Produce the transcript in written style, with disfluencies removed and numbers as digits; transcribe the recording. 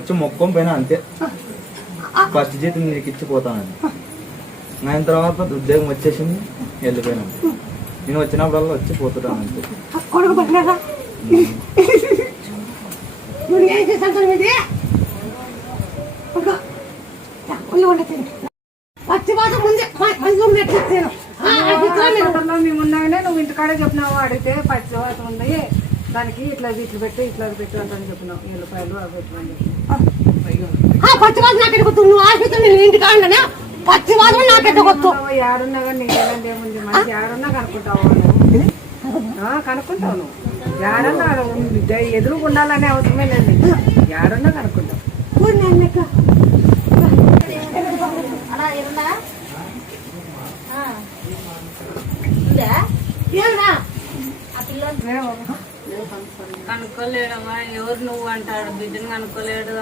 వచ్చి మొక్కం పైన అంతే. ఫస్ట్ జీతం నీకు ఇచ్చిపోతానని ఆయన తర్వాత ఉద్యోగం వచ్చేసింది, వెళ్ళిపోయినాను. నేను వచ్చినప్పుడల్లా వచ్చి పోతున్నాను అంతే. కొడుకు పట్టినారా ఏం చేశాను పచ్చి బాధ ముందే మేము ఉన్నాగానే నువ్వు ఇంటికాడే చెప్పినావు. అడిగితే పచ్చి బాధ ఉంది దానికి ఇట్లా పెట్టు ఇట్లా పెట్టు అని చెప్పినావు. ఎల్లిపాయలు అవి పెట్టమని పచ్చి బాధ నాకు ఎడుగుతు నువ్వు ఆశిస్తు నేను ఇంటికాడనే పచ్చి బాధ నాకు ఎడుగుతూ ఏడున్నా కానీ నీకేనండి ఏముంది మంచి ఏడున్నా కనుక్కుంటావు కనుక్కుంటావు నువ్వు ఏడన్నా ఎదురుగా ఉండాలనే అవసరమే లేదు. ఏడన్నా కనుక్కుంటావు. కనుక్కోలేడమ్మా, ఎవరు నువ్వు అంటాడు, బిడ్డను కనుక్కోలేడు.